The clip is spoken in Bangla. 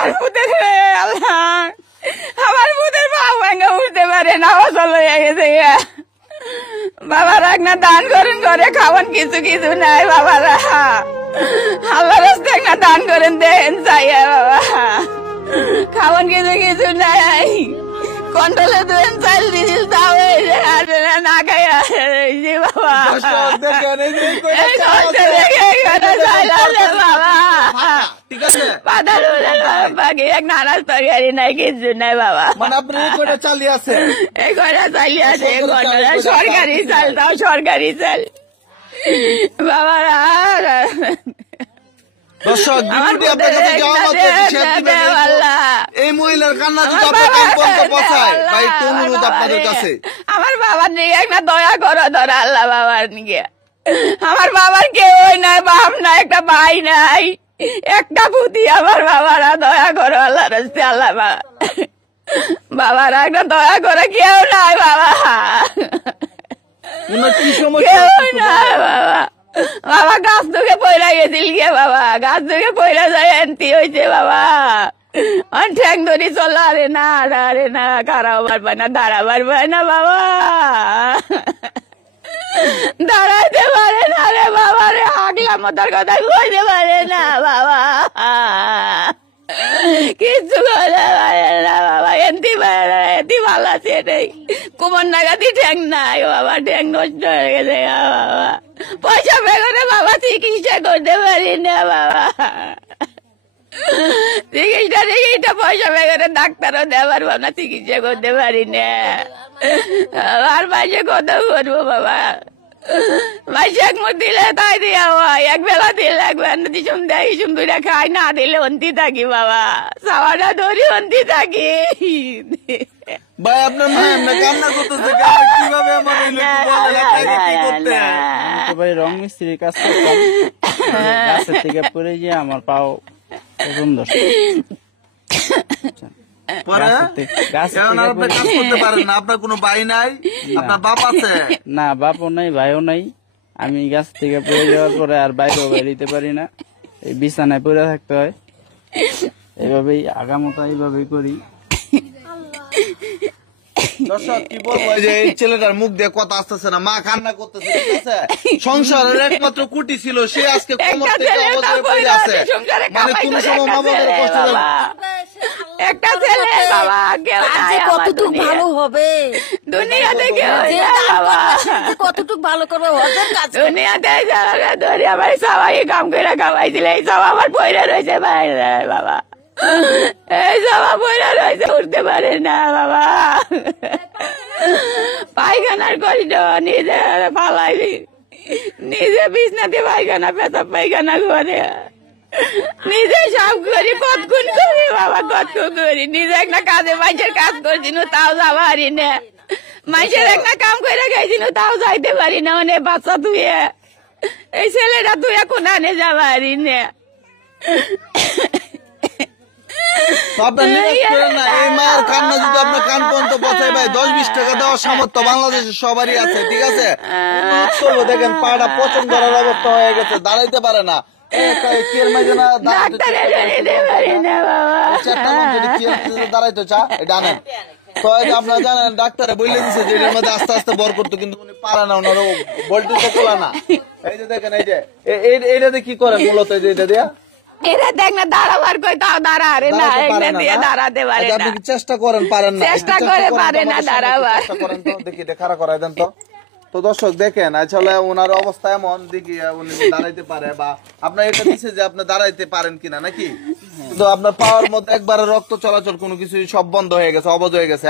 আমার পুতের আল্লাহ আমার পুতের পা ভাঙা উঠতে পারে না, অচল হয়ে গেছে। বাবারা একটা দান করেন, করে খাওয়ান, কিছু কিছু নাই বাবারা। আল্লাহ রাস্তায় একটা দান করেন, দেন চাইয়া বাবা, খাওয়ান কিছু কিছু নাই। কন্ট্রোলে দেন, চাইল দিছিল তাও না খাইয়া বাবা। এক নানাজ তরকারি নাই, কিছু নাই বাবা। মানে আপনি এই কয়টা চালিয়ে আছে, এই কয়টা চালিয়ে আছে, সরকারি চাল, তাও সরকারি চাল বাবারা। দর্শক ভিডিওটি আপনার কাছে যাওয়া মাত্র এই মহিলার কান্না যদি আপনার কান পর্যন্ত পৌঁছায়, ভাই একটু অনুরোধ আপনাদের কাছে, আমার বাবার নিয়ে একটা দয়া করো, ধরা আল্লাহ বাবার নিয়ে। আমার বাবার কেউ নাই, বাপ নাই, একটা ভাই নাই, একটা পুতি। আমার বাবারা দয়া করো আল্লাহ রাস্তে, আল্লাহ বাবারা একটা দয়া করে, কেউ নাই বাবা, কেউ নাই বাবা। বাবা গাছ থেকে পয়লা গেছিল গিয়ে বাবা, গাছ থেকে পয়লা যায় এনতি হয়েছে বাবা। ঠ্যাং ধরি চলো, আরে না খারাও পারবে না, দাঁড়া পারবে না বাবা, দাঁড়াইতে পারে না রে বাবা রে, আগলা মতার কথা বলতে পারে না বাবা, কিচ্ছু করতে পারে না বাবা। এনতি ভালো আছে, এটাই কোমর নাগাদি ঠ্যাং নাই বাবা, ঠ্যাং নষ্ট হয়ে গেছে বাবা। পয়সা বেগনে বাবা চিকিৎসা করতে পারি না বাবা, চিকিৎসা পয়সা বেগনে ডাক্তারও দেওয়ার না, চিকিৎসা করতে পারি না। আর মাসে কত করবো বাবা, মাসে এক মুঠ দিলে তাই দিয়া হয়, এক বেলা দিলে এক বেলা দিসুম দেয়, ইসুম দুইটা খাই, না দিলে অন্তি থাকি বাবা, সাবাটা ধরি অন্তি থাকি। ভাই আপনার মা এমনি কান্না করতেছে, কিভাবে আমার করতে? ভাই রং মিস্ত্রির কাজ করতাম, গাছের থেকে পড়ে গিয়ে আমার পাও প্রচন্ড। আপনার কোনো ভাই নাই, আপনার বাপ আছে? না, বাপও নাই, ভাইও নাই। আমি গাছ থেকে পড়ে যাওয়ার পরে আর বাইরেও বেরিয়ে পারি না, এই বিছানায় পড়ে থাকতে হয়। এইভাবেই আগামতা এইভাবেই করি। দর্শক কি বলবো, যে এই ছেলেটার মুখ দিয়ে কথা আসতেছে না, মা কান্না করতেছে, ঠিক আছে? সংসারের একমাত্র কুটি ছিল, সে আজকে কোমর থেকে অবজরে পড়ে আছে। মানে কোন সময় মা বাবার কষ্ট একটা ছেলে বাবা, কতটুক ভালো হবে দুনিয়াতে, কতটুক ভালো করবে দুনিয়াতে ধরে আমার সবাই কাম করে খাওয়াইছিল, এই সব আমার পয়রা রয়েছে বাইরে বাবা, এই সব পয়রা রয়েছে, উঠতে পারে না বাবা। পায়খানার কষ্ট নিজে ফালাই, নিজে বিছনাতে পায়খানা, পেশাব পায়খানা করে, নিজে সব করি, কতক্ষণ করি বাবা, কতক্ষণ করি। নিজে একটা কাজে মাইসের কাজ করছিল, তাও যাওয়া পারি না, মাইসের একটা কাম করে খাইছিল, তাও যাইতে পারি না, অনেক বাচ্চা ধুয়ে, এই ছেলেটা ধুয়ে কোনানে যাওয়া পারি না। এই মায়ের কান্না যদি আপনার কান পর্যন্ত পৌঁছায়, ভাই 10-20 টাকা দেওয়ার সামর্থ্য বাংলাদেশের সবারই আছে, ঠিক আছে? দেখেন পাটা পচন করার অবস্থা হয়ে গেছে, দাঁড়াইতে পারে না। দাঁড়াইতে চা এটা আনেন তো, আপনারা জানেন ডাক্তারে বলে দিচ্ছে যে এর মধ্যে আস্তে আস্তে বর করতো, কিন্তু উনি পারে না, ওনার বল্টি তো খোলা না। এই যে দেখেন, এই যে এইটাতে কি করে মূলত, এই যে এটা দিয়া এরা দেখ না দাঁড়াবার কই, তাও দাঁড়ারে না, দিয়ে দাঁড়াতে পারে না। আপনি চেষ্টা করেন, পারেন না, চেষ্টা করে পারে না দাঁড়াবার, করেন তো দেখি, খাড়া করাই দেন তো। তো দর্শক দেখেন, আসলে ওনার অবস্থা এমন, দেখি উনি দাঁড়াইতে পারে, বা আপনার এটা দিচ্ছে যে আপনি দাঁড়াইতে পারেন কিনা নাকি। তো আপনার পাওয়ার মধ্যে একবারে রক্ত চলাচল কোনো কিছু সব বন্ধ হয়ে গেছে, অবজ হয়ে গেছে।